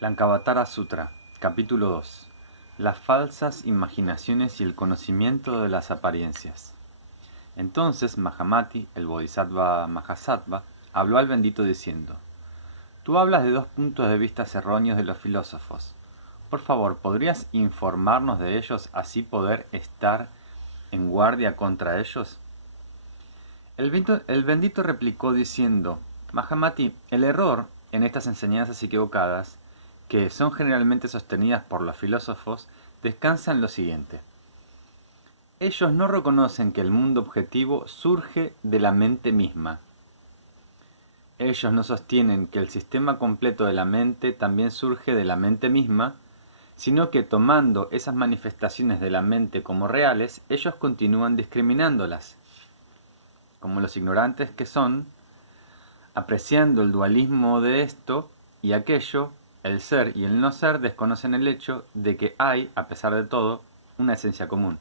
Lankavatara Sutra, capítulo 2. Las falsas imaginaciones y el conocimiento de las apariencias. Entonces Mahamati, el Bodhisattva Mahasattva, habló al bendito diciendo: Tú hablas de dos puntos de vista erróneos de los filósofos. Por favor, ¿podrías informarnos de ellos, así poder estar en guardia contra ellos? El bendito replicó diciendo: Mahamati, el error en estas enseñanzas equivocadas, que son generalmente sostenidas por los filósofos, descansa en lo siguiente. Ellos no reconocen que el mundo objetivo surge de la mente misma. Ellos no sostienen que el sistema completo de la mente también surge de la mente misma, sino que tomando esas manifestaciones de la mente como reales, ellos continúan discriminándolas. Como los ignorantes que son, apreciando el dualismo de esto y aquello, el ser y el no ser desconocen el hecho de que hay, a pesar de todo, una esencia común.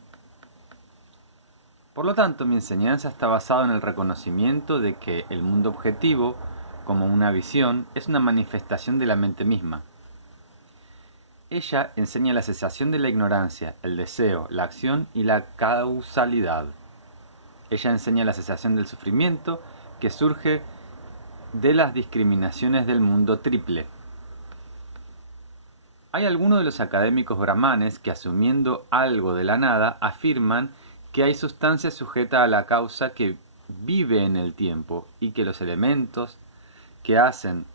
Por lo tanto, mi enseñanza está basada en el reconocimiento de que el mundo objetivo, como una visión, es una manifestación de la mente misma. Ella enseña la cesación de la ignorancia, el deseo, la acción y la causalidad. Ella enseña la cesación del sufrimiento que surge de las discriminaciones del mundo triple. Hay algunos de los académicos brahmanes que, asumiendo algo de la nada, afirman que hay sustancia sujeta a la causa que vive en el tiempo y que los elementos que hacen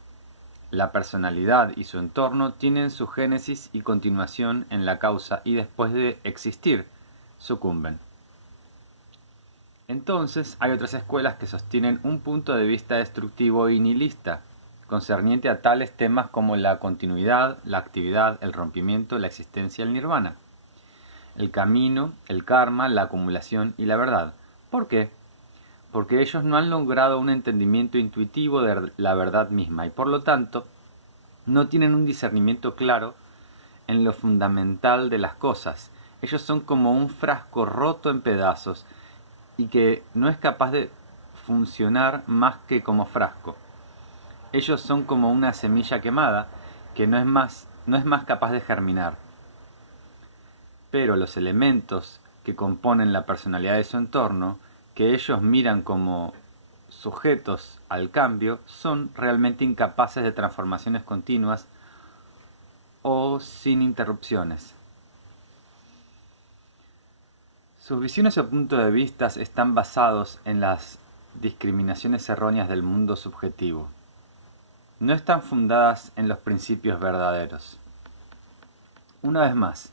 la personalidad y su entorno tienen su génesis y continuación en la causa y después de existir, sucumben. Entonces hay otras escuelas que sostienen un punto de vista destructivo y nihilista, concerniente a tales temas como la continuidad, la actividad, el rompimiento, la existencia y el nirvana, el camino, el karma, la acumulación y la verdad. ¿Por qué? Porque ellos no han logrado un entendimiento intuitivo de la verdad misma y por lo tanto no tienen un discernimiento claro en lo fundamental de las cosas. Ellos son como un frasco roto en pedazos y que no es capaz de funcionar más que como frasco. Ellos son como una semilla quemada que no es más capaz de germinar. Pero los elementos que componen la personalidad de su entorno, que ellos miran como sujetos al cambio, son realmente incapaces de transformaciones continuas o sin interrupciones. Sus visiones o puntos de vista están basados en las discriminaciones erróneas del mundo subjetivo. No están fundadas en los principios verdaderos. Una vez más,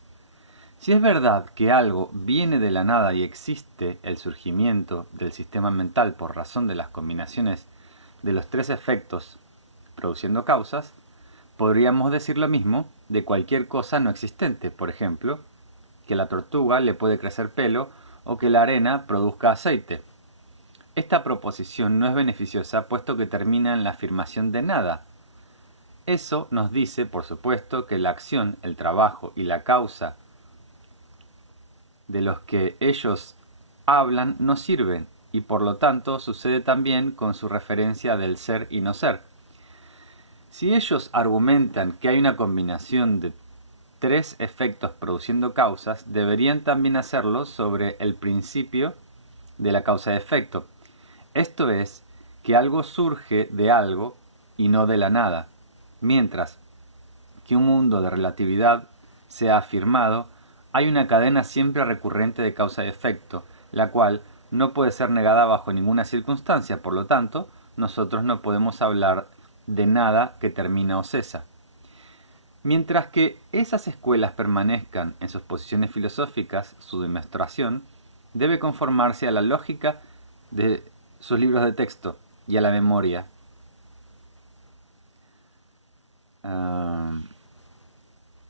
si es verdad que algo viene de la nada y existe el surgimiento del sistema mental por razón de las combinaciones de los tres efectos produciendo causas, podríamos decir lo mismo de cualquier cosa no existente, por ejemplo, que la tortuga le puede crecer pelo o que la arena produzca aceite. Esta proposición no es beneficiosa puesto que termina en la afirmación de nada. Eso nos dice, por supuesto, que la acción, el trabajo y la causa de los que ellos hablan no sirven, y por lo tanto sucede también con su referencia del ser y no ser. Si ellos argumentan que hay una combinación de tres efectos produciendo causas, deberían también hacerlo sobre el principio de la causa-efecto. Esto es, que algo surge de algo y no de la nada, mientras que un mundo de relatividad sea afirmado, hay una cadena siempre recurrente de causa y efecto, la cual no puede ser negada bajo ninguna circunstancia, por lo tanto, nosotros no podemos hablar de nada que termina o cesa. Mientras que esas escuelas permanezcan en sus posiciones filosóficas, su demostración debe conformarse a la lógica de sus libros de texto y a la memoria.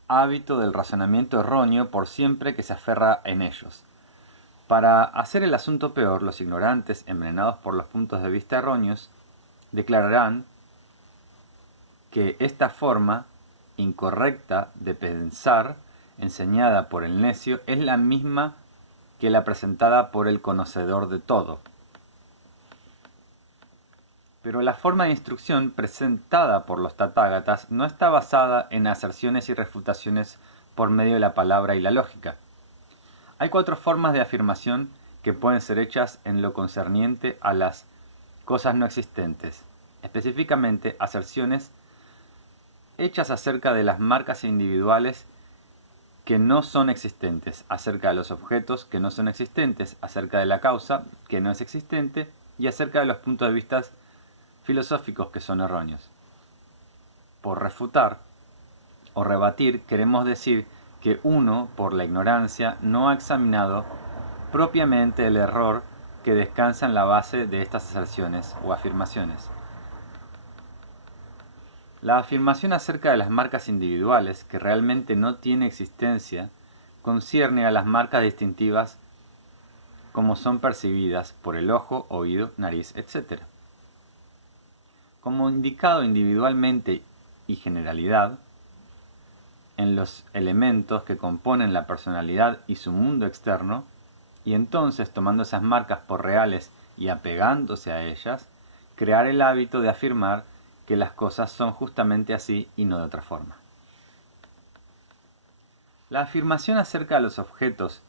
Hábito del razonamiento erróneo por siempre que se aferra en ellos. Para hacer el asunto peor, los ignorantes, envenenados por los puntos de vista erróneos, declararán que esta forma incorrecta de pensar, enseñada por el necio, es la misma que la presentada por el conocedor de todo. Pero la forma de instrucción presentada por los Tathagatas no está basada en aserciones y refutaciones por medio de la palabra y la lógica. Hay 4 formas de afirmación que pueden ser hechas en lo concerniente a las cosas no existentes, específicamente aserciones hechas acerca de las marcas individuales que no son existentes, acerca de los objetos que no son existentes, acerca de la causa que no es existente y acerca de los puntos de vista filosóficos que son erróneos. Por refutar o rebatir queremos decir que uno, por la ignorancia, no ha examinado propiamente el error que descansa en la base de estas aserciones o afirmaciones. La afirmación acerca de las marcas individuales, que realmente no tiene existencia, concierne a las marcas distintivas como son percibidas por el ojo, oído, nariz, etc. Como indicado individualmente y generalidad, en los elementos que componen la personalidad y su mundo externo, y entonces tomando esas marcas por reales y apegándose a ellas, crear el hábito de afirmar que las cosas son justamente así y no de otra forma. La afirmación acerca de los objetos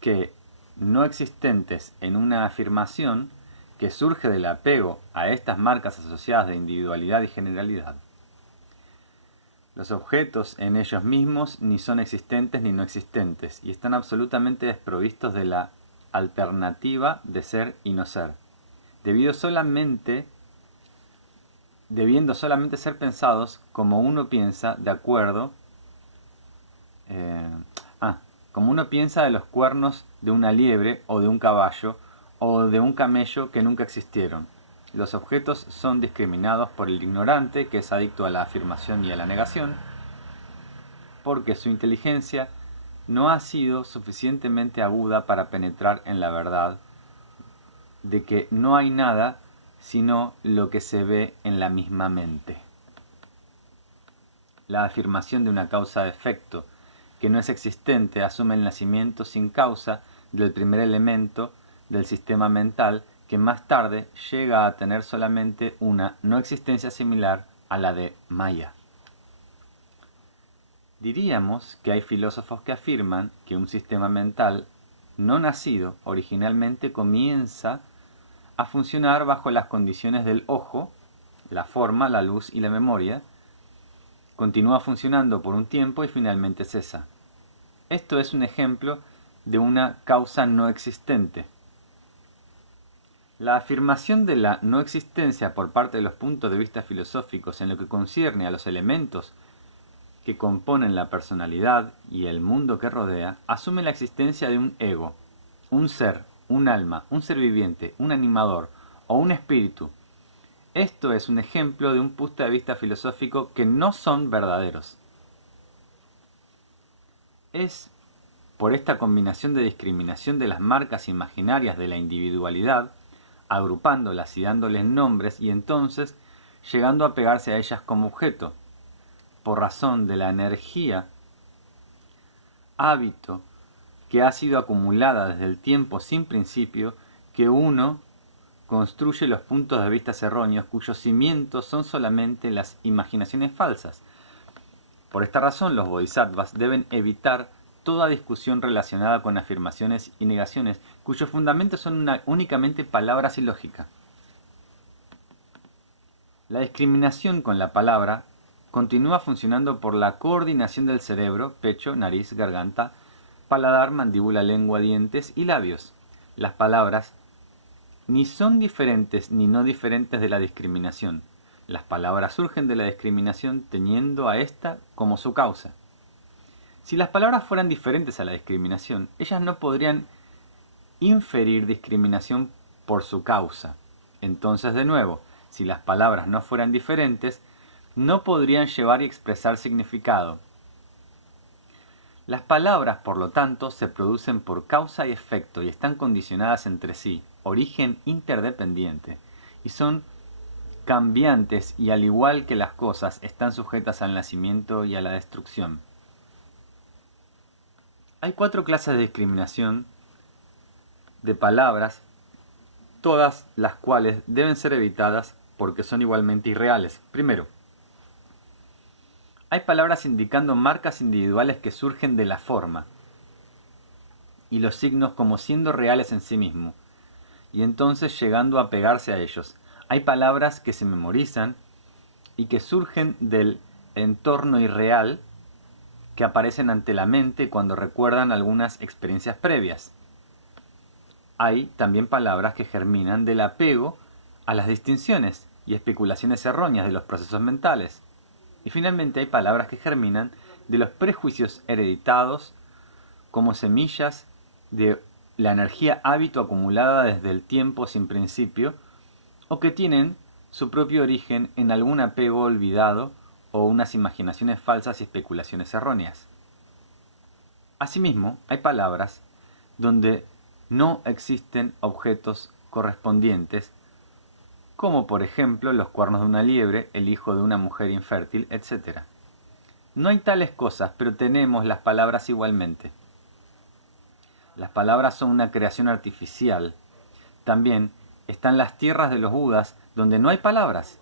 que no existentes en una afirmación que surge del apego a estas marcas asociadas de individualidad y generalidad. Los objetos en ellos mismos ni son existentes ni no existentes y están absolutamente desprovistos de la alternativa de ser y no ser, debiendo solamente ser pensados como uno piensa de acuerdo como uno piensa de los cuernos de una liebre o de un caballo o de un camello que nunca existieron. Los objetos son discriminados por el ignorante, que es adicto a la afirmación y a la negación, porque su inteligencia no ha sido suficientemente aguda para penetrar en la verdad de que no hay nada sino lo que se ve en la misma mente. La afirmación de una causa-efecto que no es existente asume el nacimiento sin causa del primer elemento del sistema mental que más tarde llega a tener solamente una no existencia similar a la de Maya. Diríamos que hay filósofos que afirman que un sistema mental no nacido originalmente comienza a funcionar bajo las condiciones del ojo, la forma, la luz y la memoria, continúa funcionando por un tiempo y finalmente cesa. Esto es un ejemplo de una causa no existente. La afirmación de la no existencia por parte de los puntos de vista filosóficos en lo que concierne a los elementos que componen la personalidad y el mundo que rodea, asume la existencia de un ego, un ser, un alma, un ser viviente, un animador o un espíritu. Esto es un ejemplo de un punto de vista filosófico que no son verdaderos. Es por esta combinación de discriminación de las marcas imaginarias de la individualidad, agrupándolas y dándoles nombres y entonces llegando a pegarse a ellas como objeto, por razón de la energía, hábito, que ha sido acumulada desde el tiempo sin principio, que uno construye los puntos de vista erróneos cuyos cimientos son solamente las imaginaciones falsas. Por esta razón los bodhisattvas deben evitar toda discusión relacionada con afirmaciones y negaciones cuyos fundamentos son únicamente palabras y lógica. La discriminación con la palabra continúa funcionando por la coordinación del cerebro, pecho, nariz, garganta, paladar, mandíbula, lengua, dientes y labios. Las palabras ni son diferentes ni no diferentes de la discriminación. Las palabras surgen de la discriminación teniendo a ésta como su causa. Si las palabras fueran diferentes a la discriminación, ellas no podrían inferir discriminación por su causa. Entonces, de nuevo, si las palabras no fueran diferentes, no podrían llevar y expresar significado. Las palabras, por lo tanto, se producen por causa y efecto y están condicionadas entre sí, origen interdependiente, y son cambiantes y al igual que las cosas están sujetas al nacimiento y a la destrucción. Hay 4 clases de discriminación de palabras, todas las cuales deben ser evitadas porque son igualmente irreales. Primero, hay palabras indicando marcas individuales que surgen de la forma y los signos como siendo reales en sí mismos, y entonces llegando a pegarse a ellos. Hay palabras que se memorizan y que surgen del entorno irreal que aparecen ante la mente cuando recuerdan algunas experiencias previas. Hay también palabras que germinan del apego a las distinciones y especulaciones erróneas de los procesos mentales. Y finalmente hay palabras que germinan de los prejuicios hereditados como semillas de la energía hábito acumulada desde el tiempo sin principio, o que tienen su propio origen en algún apego olvidado o unas imaginaciones falsas y especulaciones erróneas. Asimismo, hay palabras donde no existen objetos correspondientes, como por ejemplo los cuernos de una liebre, el hijo de una mujer infértil, etc. No hay tales cosas, pero tenemos las palabras igualmente. Las palabras son una creación artificial. También están las tierras de los Budas, donde no hay palabras.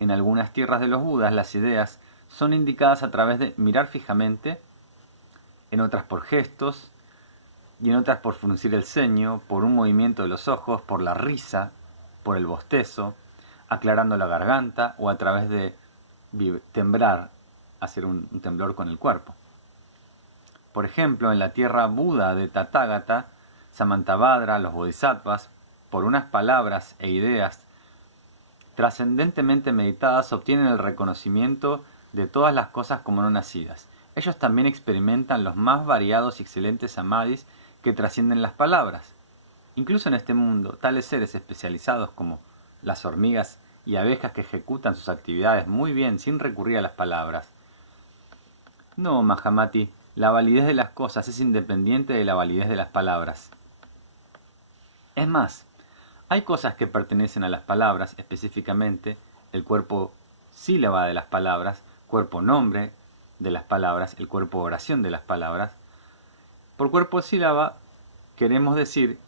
En algunas tierras de los Budas las ideas son indicadas a través de mirar fijamente, en otras por gestos, y en otras por fruncir el ceño, por un movimiento de los ojos, por la risa, por el bostezo, aclarando la garganta o a través de temblar, hacer un temblor con el cuerpo. Por ejemplo, en la tierra Buda de Tathagata, Samantabhadra, los bodhisattvas, por unas palabras e ideas trascendentemente meditadas obtienen el reconocimiento de todas las cosas como no nacidas. Ellos también experimentan los más variados y excelentes samadhis que trascienden las palabras. Incluso en este mundo, tales seres especializados como las hormigas y abejas que ejecutan sus actividades muy bien sin recurrir a las palabras. No, Mahamati, la validez de las cosas es independiente de la validez de las palabras. Es más, hay cosas que pertenecen a las palabras, específicamente el cuerpo sílaba de las palabras, cuerpo nombre de las palabras, el cuerpo oración de las palabras. Por cuerpo sílaba queremos decir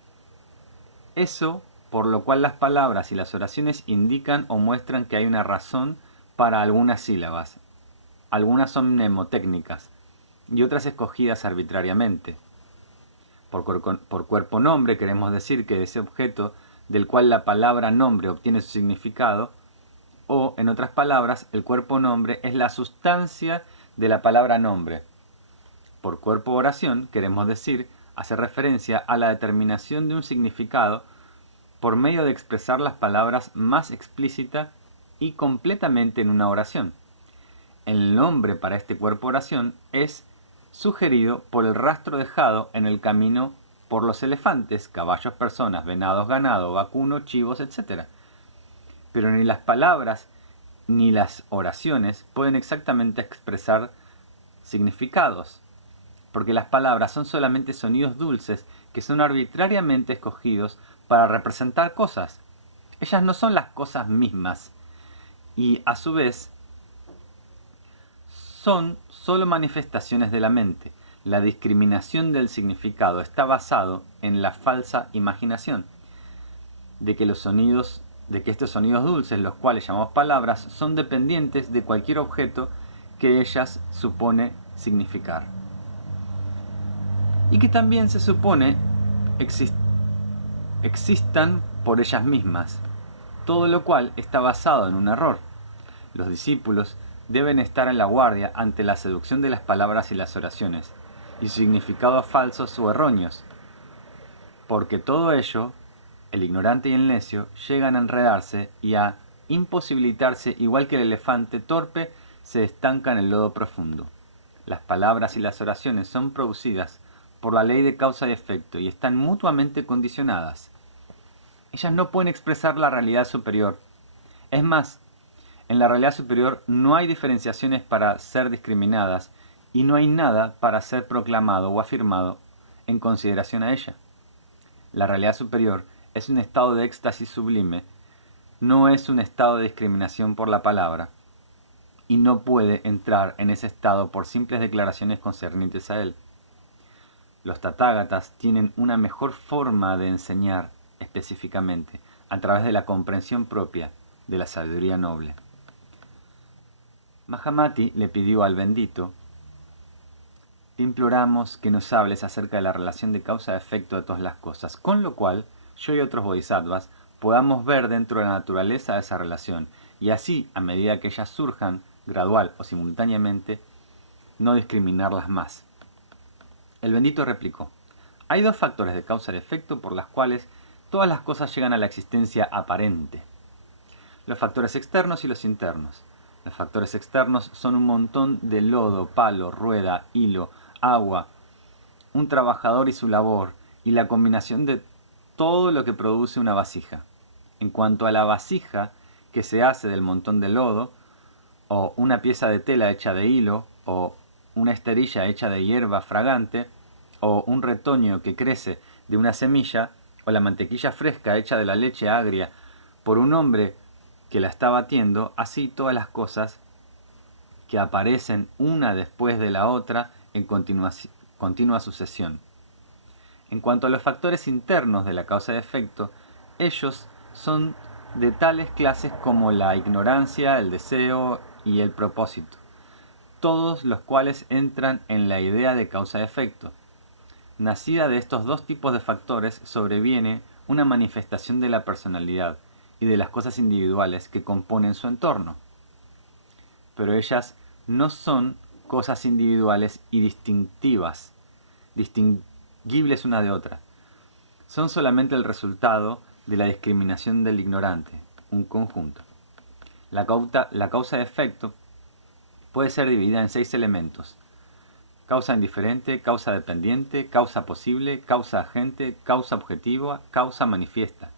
eso por lo cual las palabras y las oraciones indican o muestran que hay una razón para algunas sílabas. Algunas son mnemotécnicas y otras escogidas arbitrariamente. Por cuerpo nombre queremos decir que ese objeto del cual la palabra nombre obtiene su significado, o, en otras palabras, el cuerpo nombre es la sustancia de la palabra nombre. Por cuerpo oración queremos decir, hace referencia a la determinación de un significado por medio de expresar las palabras más explícita y completamente en una oración. El nombre para este cuerpo oración es sugerido por el rastro dejado en el camino por los elefantes, caballos, personas, venados, ganado, vacuno, chivos, etc. Pero ni las palabras ni las oraciones pueden exactamente expresar significados, porque las palabras son solamente sonidos dulces que son arbitrariamente escogidos para representar cosas. Ellas no son las cosas mismas y, a su vez, son solo manifestaciones de la mente. La discriminación del significado está basado en la falsa imaginación de que estos sonidos dulces, los cuales llamamos palabras, son dependientes de cualquier objeto que ellas supone significar. Y que también se supone existan por ellas mismas, todo lo cual está basado en un error. Los discípulos deben estar en la guardia ante la seducción de las palabras y las oraciones, y sus significados falsos o erróneos, porque todo ello, el ignorante y el necio, llegan a enredarse y a imposibilitarse igual que el elefante torpe se estanca en el lodo profundo. Las palabras y las oraciones son producidas por la ley de causa y efecto y están mutuamente condicionadas. Ellas no pueden expresar la realidad superior. Es más, en la realidad superior no hay diferenciaciones para ser discriminadas y no hay nada para ser proclamado o afirmado en consideración a ella. La realidad superior es un estado de éxtasis sublime, no es un estado de discriminación por la palabra, y no puede entrar en ese estado por simples declaraciones concernientes a él. Los Tathagatas tienen una mejor forma de enseñar específicamente, a través de la comprensión propia de la sabiduría noble. Mahamati le pidió al bendito: te imploramos que nos hables acerca de la relación de causa-efecto de todas las cosas, con lo cual yo y otros bodhisattvas podamos ver dentro de la naturaleza de esa relación, y así, a medida que ellas surjan, gradual o simultáneamente, no discriminarlas más. El bendito replicó: hay dos factores de causa y efecto por las cuales todas las cosas llegan a la existencia aparente: los factores externos y los internos. Los factores externos son un montón de lodo, palo, rueda, hilo, agua, un trabajador y su labor, y la combinación de todo lo que produce una vasija. En cuanto a la vasija que se hace del montón de lodo, o una pieza de tela hecha de hilo, o una esterilla hecha de hierba fragante, o un retoño que crece de una semilla, o la mantequilla fresca hecha de la leche agria por un hombre que la está batiendo, así todas las cosas que aparecen una después de la otra en continua sucesión. En cuanto a los factores internos de la causa y efecto, ellos son de tales clases como la ignorancia, el deseo y el propósito, todos los cuales entran en la idea de causa y efecto. Nacida de estos dos tipos de factores sobreviene una manifestación de la personalidad y de las cosas individuales que componen su entorno. Pero ellas no son cosas individuales y distintivas, distinguibles una de otra. Son solamente el resultado de la discriminación del ignorante, un conjunto. La causa de efecto puede ser dividida en 6 elementos: causa indiferente, causa dependiente, causa posible, causa agente, causa objetiva, causa manifiesta.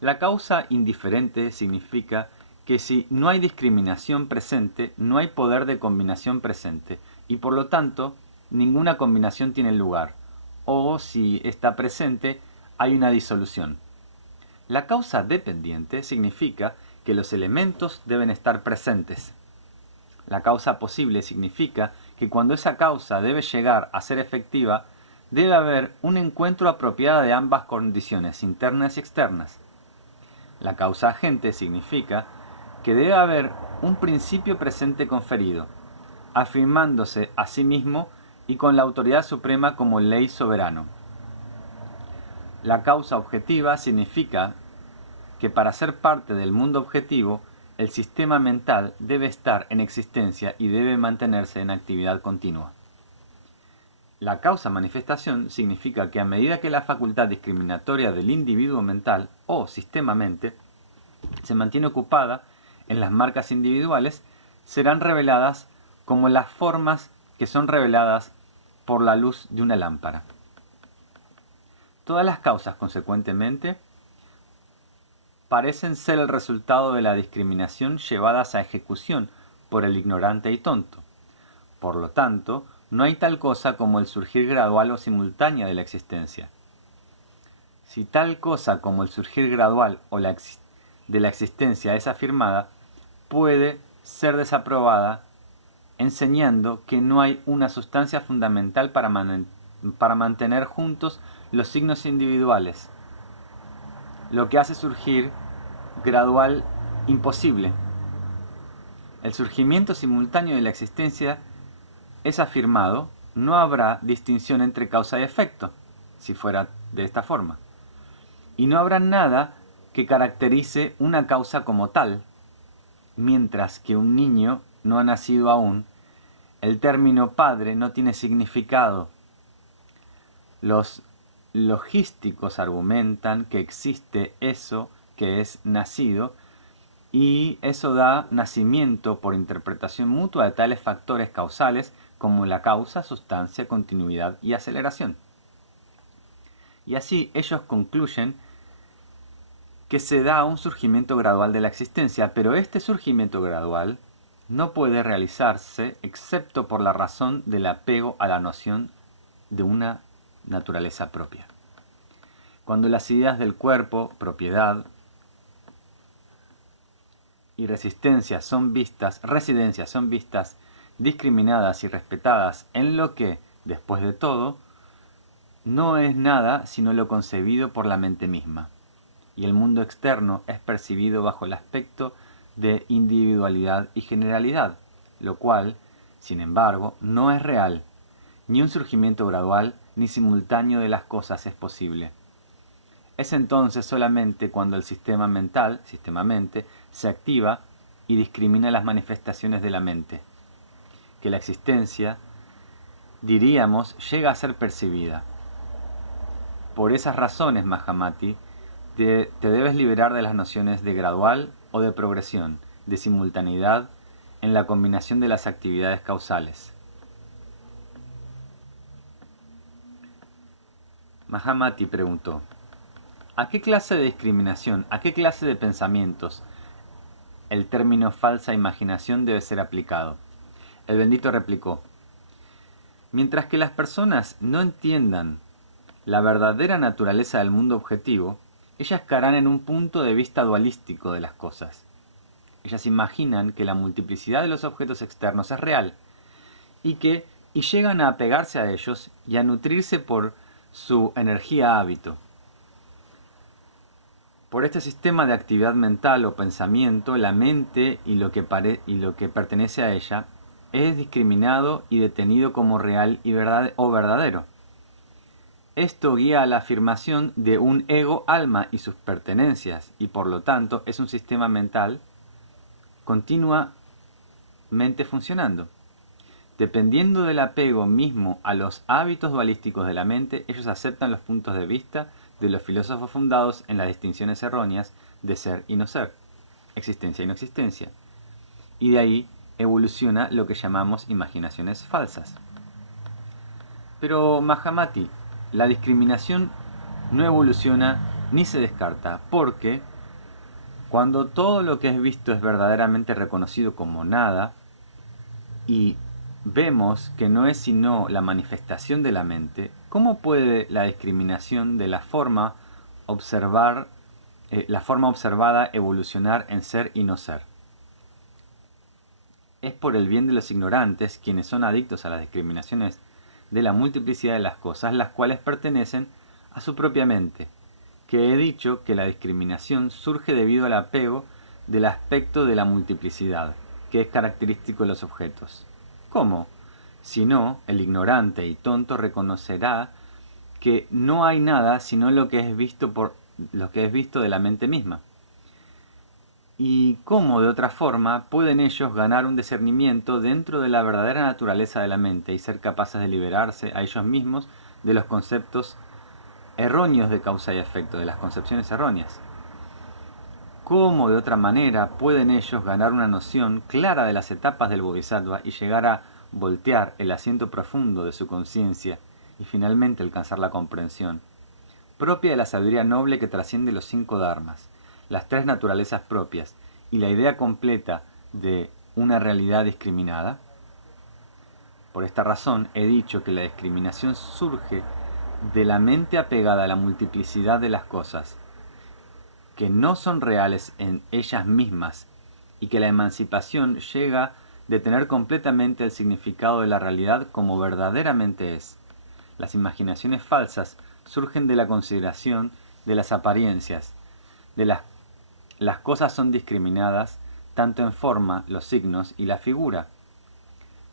La causa indiferente significa que si no hay discriminación presente, no hay poder de combinación presente, y por lo tanto, ninguna combinación tiene lugar, o si está presente, hay una disolución. La causa dependiente significa que los elementos deben estar presentes. La causa posible significa que cuando esa causa debe llegar a ser efectiva, debe haber un encuentro apropiado de ambas condiciones, internas y externas. La causa agente significa que debe haber un principio presente conferido, afirmándose a sí mismo y con la autoridad suprema como ley soberano. La causa objetiva significa que para ser parte del mundo objetivo, el sistema mental debe estar en existencia y debe mantenerse en actividad continua. La causa manifestación significa que a medida que la facultad discriminatoria del individuo mental o sistema mente se mantiene ocupada en las marcas individuales, serán reveladas como las formas que son reveladas por la luz de una lámpara. Todas las causas, consecuentemente, parecen ser el resultado de la discriminación llevadas a ejecución por el ignorante y tonto. Por lo tanto, no hay tal cosa como el surgir gradual o simultáneo de la existencia. Si tal cosa como el surgir gradual o de la existencia es afirmada, puede ser desaprobada, enseñando que no hay una sustancia fundamental para mantener juntos los signos individuales, lo que hace surgir gradual imposible. El surgimiento simultáneo de la existencia es afirmado, no habrá distinción entre causa y efecto, si fuera de esta forma. Y no habrá nada que caracterice una causa como tal. Mientras que un niño no ha nacido aún, el término padre no tiene significado. Los logísticos argumentan que existe eso que es nacido, y eso da nacimiento por interpretación mutua de tales factores causales como la causa, sustancia, continuidad y aceleración. Y así ellos concluyen que se da un surgimiento gradual de la existencia, pero este surgimiento gradual no puede realizarse excepto por la razón del apego a la noción de una naturaleza propia. Cuando las ideas del cuerpo, propiedad y resistencias son vistas discriminadas y respetadas en lo que, después de todo, no es nada sino lo concebido por la mente misma. y el mundo externo es percibido bajo el aspecto de individualidad y generalidad, lo cual, sin embargo, no es real. Ni un surgimiento gradual ni simultáneo de las cosas es posible. Es entonces solamente cuando el sistema mental, mente, se activa y discrimina las manifestaciones de la mente, que la existencia, diríamos, llega a ser percibida. Por esas razones, Mahamati, te debes liberar de las nociones de gradual o de progresión, de simultaneidad en la combinación de las actividades causales. Mahamati preguntó: ¿a qué clase de discriminación, a qué clase de pensamientos el término falsa imaginación debe ser aplicado? El bendito replicó: mientras que las personas no entiendan la verdadera naturaleza del mundo objetivo, ellas caerán en un punto de vista dualístico de las cosas. Ellas imaginan que la multiplicidad de los objetos externos es real y llegan a apegarse a ellos y a nutrirse por su energía hábito. Por este sistema de actividad mental o pensamiento, la mente y lo que pertenece a ella es discriminado y detenido como real o verdadero. Esto guía a la afirmación de un ego alma y sus pertenencias, y por lo tanto es un sistema mental continuamente funcionando. Dependiendo del apego mismo a los hábitos dualísticos de la mente, ellos aceptan los puntos de vista de los filósofos fundados en las distinciones erróneas de ser y no ser, existencia y no existencia. Y de ahí evoluciona lo que llamamos imaginaciones falsas. Pero Mahamati, la discriminación no evoluciona ni se descarta, porque cuando todo lo que es visto es verdaderamente reconocido como nada, y vemos que no es sino la manifestación de la mente, ¿cómo puede la discriminación de la forma observada evolucionar en ser y no ser? Es por el bien de los ignorantes, quienes son adictos a las discriminaciones de la multiplicidad de las cosas, las cuales pertenecen a su propia mente, que he dicho que la discriminación surge debido al apego del aspecto de la multiplicidad, que es característico de los objetos. ¿Cómo? Si no, el ignorante y tonto reconocerá que no hay nada sino lo que es visto de la mente misma. ¿Y cómo, de otra forma, pueden ellos ganar un discernimiento dentro de la verdadera naturaleza de la mente y ser capaces de liberarse a ellos mismos de los conceptos erróneos de causa y efecto, de las concepciones erróneas? ¿Cómo, de otra manera, pueden ellos ganar una noción clara de las etapas del Bodhisattva y llegar a voltear el asiento profundo de su conciencia y finalmente alcanzar la comprensión propia de la sabiduría noble que trasciende los 5 dharmas, las 3 naturalezas propias y la idea completa de una realidad discriminada? Por esta razón he dicho que la discriminación surge de la mente apegada a la multiplicidad de las cosas, que no son reales en ellas mismas, y que la emancipación llega a detener completamente el significado de la realidad como verdaderamente es. Las imaginaciones falsas surgen de la consideración de las apariencias, las cosas son discriminadas tanto en forma, los signos y la figura,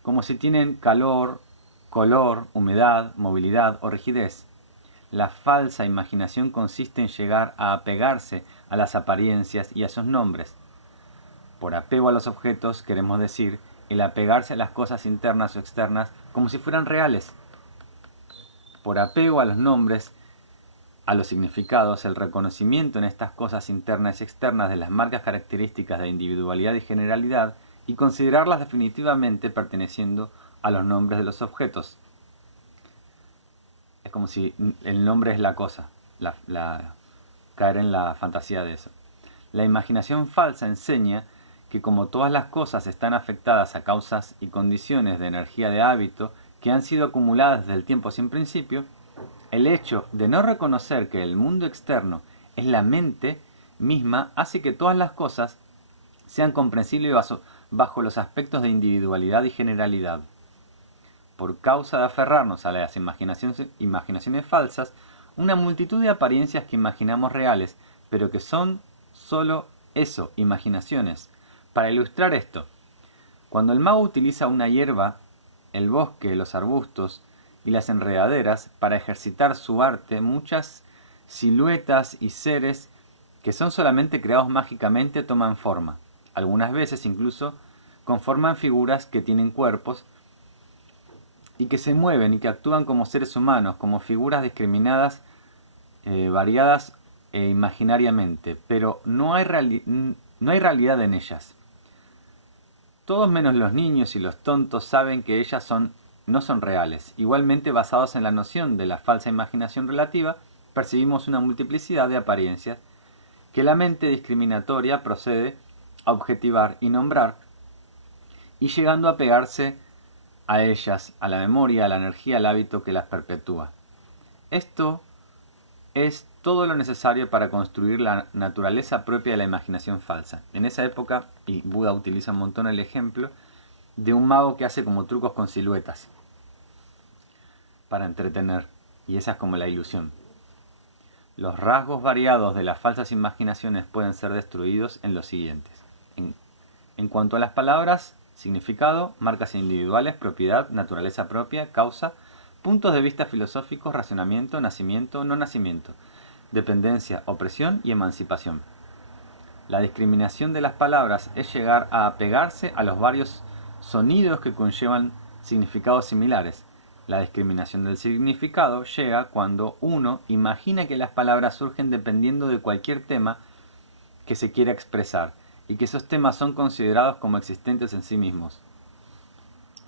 como si tienen calor, color, humedad, movilidad o rigidez. La falsa imaginación consiste en llegar a apegarse a las apariencias y a sus nombres. Por apego a los objetos queremos decir el apegarse a las cosas internas o externas como si fueran reales. Por apego a los nombres, a los significados, el reconocimiento en estas cosas internas y externas de las marcas características de individualidad y generalidad, y considerarlas definitivamente perteneciendo a los nombres de los objetos. Es como si el nombre es la cosa, caer en la fantasía de eso. La imaginación falsa enseña que como todas las cosas están afectadas a causas y condiciones de energía de hábito que han sido acumuladas desde el tiempo sin principio, el hecho de no reconocer que el mundo externo es la mente misma hace que todas las cosas sean comprensibles bajo los aspectos de individualidad y generalidad. Por causa de aferrarnos a las imaginaciones falsas, una multitud de apariencias que imaginamos reales pero que son solo eso, imaginaciones. Para ilustrar esto, cuando el mago utiliza una hierba, el bosque, los arbustos y las enredaderas para ejercitar su arte, muchas siluetas y seres que son solamente creados mágicamente toman forma. Algunas veces incluso conforman figuras que tienen cuerpos y que se mueven y que actúan como seres humanos, como figuras discriminadas, variadas e imaginariamente, pero no hay realidad en ellas. Todos menos los niños y los tontos saben que ellas no son reales. Igualmente, basados en la noción de la falsa imaginación relativa, percibimos una multiplicidad de apariencias que la mente discriminatoria procede a objetivar y nombrar, y llegando a pegarse a ellas, a la memoria, a la energía, al hábito que las perpetúa. Esto es todo lo necesario para construir la naturaleza propia de la imaginación falsa. En esa época, y Buda utiliza un montón el ejemplo, de un mago que hace como trucos con siluetas para entretener, y esa es como la ilusión. Los rasgos variados de las falsas imaginaciones pueden ser destruidos en los siguientes. En cuanto a las palabras, significado, marcas individuales, propiedad, naturaleza propia, causa, puntos de vista filosóficos, racionamiento, nacimiento, no nacimiento, dependencia, opresión y emancipación. La discriminación de las palabras es llegar a apegarse a los varios sonidos que conllevan significados similares. La discriminación del significado llega cuando uno imagina que las palabras surgen dependiendo de cualquier tema que se quiera expresar y que esos temas son considerados como existentes en sí mismos.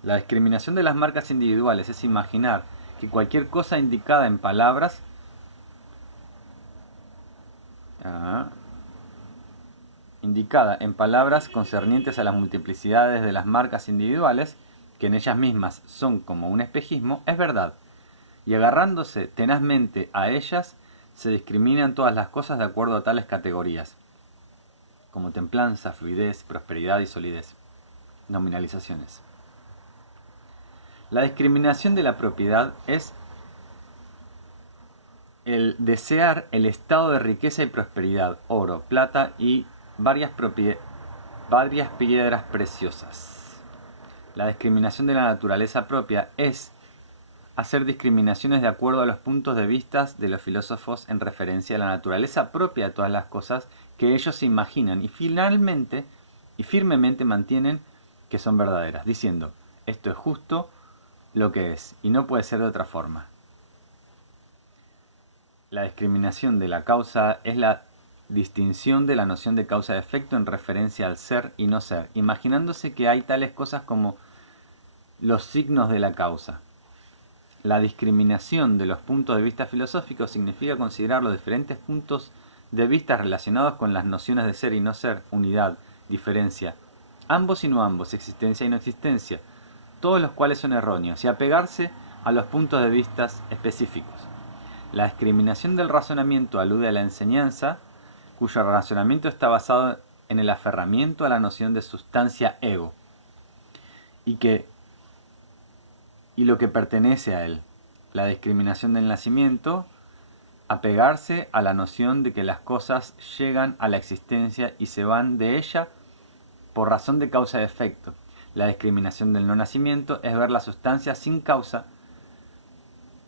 La discriminación de las marcas individuales es imaginar que cualquier cosa indicada en palabras concernientes a las multiplicidades de las marcas individuales, que en ellas mismas son como un espejismo, es verdad, y agarrándose tenazmente a ellas, se discriminan todas las cosas de acuerdo a tales categorías, como templanza, fluidez, prosperidad y solidez. Nominalizaciones. La discriminación de la propiedad es el desear el estado de riqueza y prosperidad, oro, plata y varias piedras preciosas. La discriminación de la naturaleza propia es hacer discriminaciones de acuerdo a los puntos de vista de los filósofos en referencia a la naturaleza propia de todas las cosas que ellos se imaginan y finalmente y firmemente mantienen que son verdaderas, diciendo, esto es justo lo que es y no puede ser de otra forma. La discriminación de la causa es la distinción de la noción de causa-efecto en referencia al ser y no ser, imaginándose que hay tales cosas como los signos de la causa. La discriminación de los puntos de vista filosóficos significa considerar los diferentes puntos de vista relacionados con las nociones de ser y no ser, unidad, diferencia, ambos y no ambos, existencia y no existencia, todos los cuales son erróneos, y apegarse a los puntos de vista específicos. La discriminación del razonamiento alude a la enseñanza, cuyo razonamiento está basado en el aferramiento a la noción de sustancia ego, y lo que pertenece a él. La discriminación del nacimiento, apegarse a la noción de que las cosas llegan a la existencia y se van de ella por razón de causa y efecto. La discriminación del no nacimiento es ver las sustancias sin causa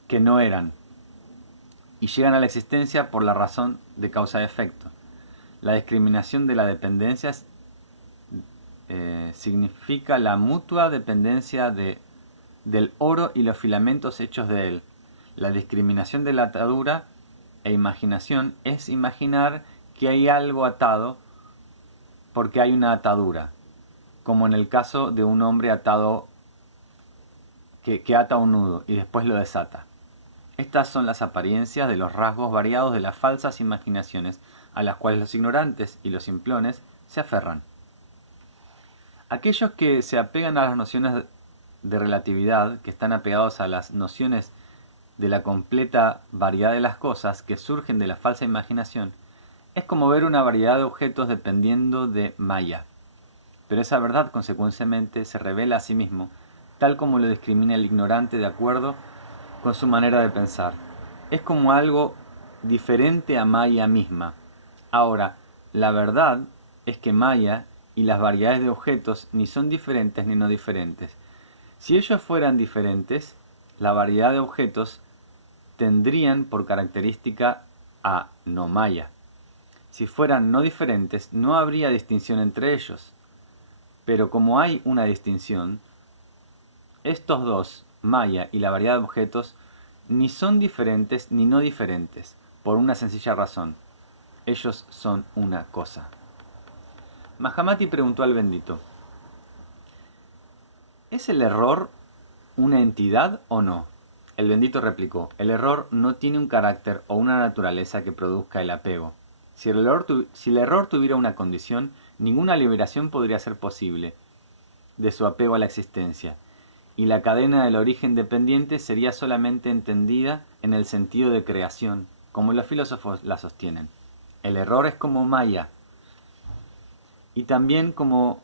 que no eran y llegan a la existencia por la razón de causa y efecto. La discriminación de la dependencia significa la mutua dependencia del oro y los filamentos hechos de él. La discriminación de la atadura e imaginación es imaginar que hay algo atado porque hay una atadura, como en el caso de un hombre atado que ata un nudo y después lo desata. Estas son las apariencias de los rasgos variados de las falsas imaginaciones a las cuales los ignorantes y los simplones se aferran. Aquellos que se apegan a las nociones de relatividad, que están apegados a las nociones de la completa variedad de las cosas que surgen de la falsa imaginación, es como ver una variedad de objetos dependiendo de Maya. Pero esa verdad, consecuentemente, se revela a sí mismo, tal como lo discrimina el ignorante de acuerdo con su manera de pensar. Es como algo diferente a Maya misma, Ahora, la verdad es que Maya y las variedades de objetos ni son diferentes ni no diferentes. Si ellos fueran diferentes, la variedad de objetos tendrían por característica a no Maya. Si fueran no diferentes, no habría distinción entre ellos. Pero como hay una distinción, estos dos, Maya y la variedad de objetos, ni son diferentes ni no diferentes, por una sencilla razón. Ellos son una cosa. Mahamati preguntó al bendito, ¿es el error una entidad o no? El bendito replicó, el error no tiene un carácter o una naturaleza que produzca el apego. Si el error tuviera una condición, ninguna liberación podría ser posible de su apego a la existencia, y la cadena del origen dependiente sería solamente entendida en el sentido de creación, como los filósofos la sostienen. El error es como Maya, y también como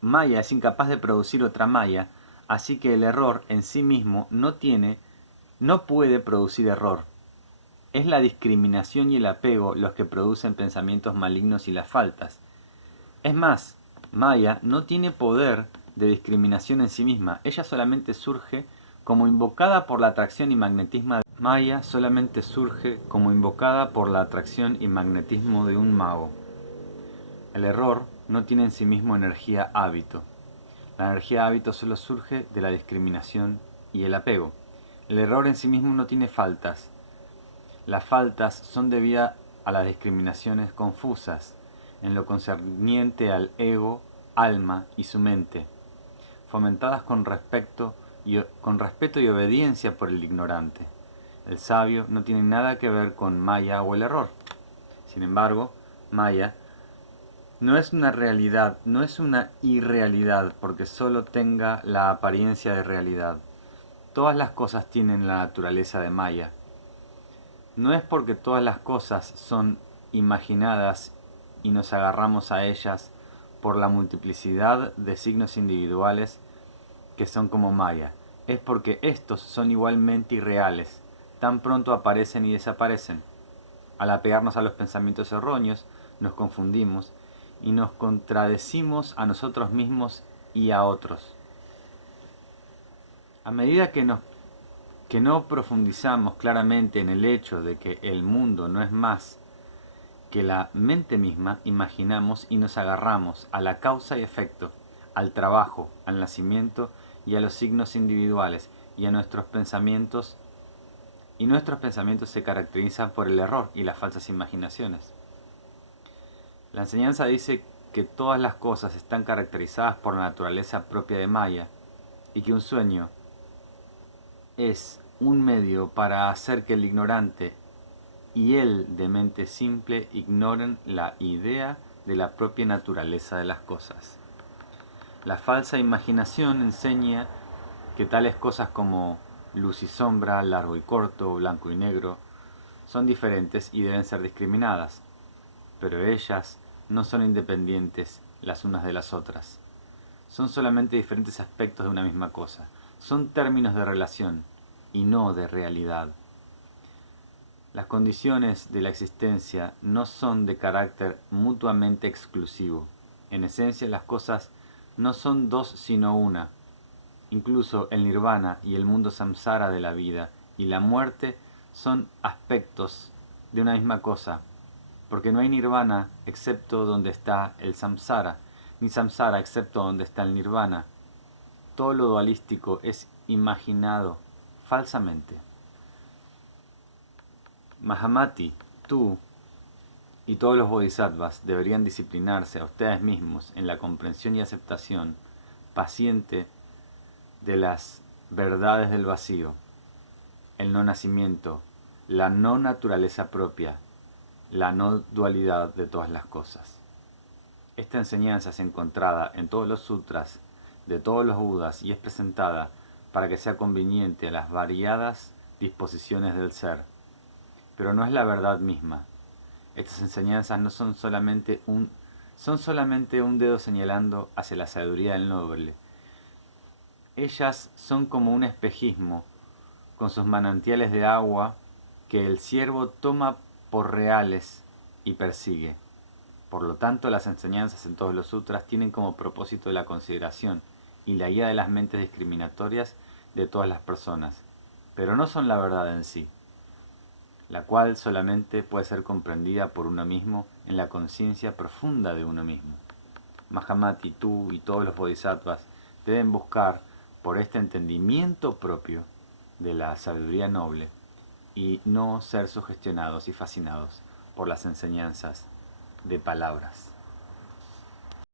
Maya es incapaz de producir otra Maya, así que el error en sí mismo no puede producir error. Es la discriminación y el apego los que producen pensamientos malignos y las faltas. Es más, Maya no tiene poder de discriminación en sí misma, ella solamente surge como invocada por la atracción y magnetismo. Maya solamente surge como invocada por la atracción y magnetismo de un mago. El error no tiene en sí mismo energía hábito. La energía hábito solo surge de la discriminación y el apego. El error en sí mismo no tiene faltas. Las faltas son debidas a las discriminaciones confusas en lo concerniente al ego, alma y su mente, fomentadas con respeto y obediencia por el ignorante. El sabio no tiene nada que ver con Maya o el error. Sin embargo, Maya no es una realidad, no es una irrealidad porque solo tenga la apariencia de realidad. Todas las cosas tienen la naturaleza de Maya. No es porque todas las cosas son imaginadas y nos agarramos a ellas por la multiplicidad de signos individuales que son como Maya. Es porque estos son igualmente irreales, tan pronto aparecen y desaparecen. Al apegarnos a los pensamientos erróneos, nos confundimos y nos contradecimos a nosotros mismos y a otros. A medida que no profundizamos claramente en el hecho de que el mundo no es más que la mente misma, imaginamos y nos agarramos a la causa y efecto, al trabajo, al nacimiento y a los signos individuales y a nuestros pensamientos, y nuestros pensamientos se caracterizan por el error y las falsas imaginaciones. La enseñanza dice que todas las cosas están caracterizadas por la naturaleza propia de Maya y que un sueño es un medio para hacer que el ignorante y el de mente simple ignoren la idea de la propia naturaleza de las cosas. La falsa imaginación enseña que tales cosas como luz y sombra, largo y corto, blanco y negro, son diferentes y deben ser discriminadas, pero ellas no son independientes las unas de las otras. Son solamente diferentes aspectos de una misma cosa. Son términos de relación y no de realidad. Las condiciones de la existencia no son de carácter mutuamente exclusivo. En esencia, las cosas no son dos sino una. Incluso el nirvana y el mundo samsara de la vida y la muerte son aspectos de una misma cosa, porque no hay nirvana excepto donde está el samsara, ni samsara excepto donde está el nirvana. Todo lo dualístico es imaginado falsamente. Mahamati, tú y todos los bodhisattvas deberían disciplinarse a ustedes mismos en la comprensión y aceptación paciente de las verdades del vacío, el no nacimiento, la no naturaleza propia, la no dualidad de todas las cosas. Esta enseñanza es encontrada en todos los sutras de todos los Budas y es presentada para que sea conveniente a las variadas disposiciones del ser, pero no es la verdad misma. Estas enseñanzas no son solamente un dedo señalando hacia la sabiduría del noble. Ellas son como un espejismo con sus manantiales de agua que el siervo toma por reales y persigue. Por lo tanto, las enseñanzas en todos los sutras tienen como propósito la consideración y la guía de las mentes discriminatorias de todas las personas, pero no son la verdad en sí, la cual solamente puede ser comprendida por uno mismo en la conciencia profunda de uno mismo. Mahamati, tú y todos los bodhisattvas deben buscar por este entendimiento propio de la sabiduría noble y no ser sugestionados y fascinados por las enseñanzas de palabras.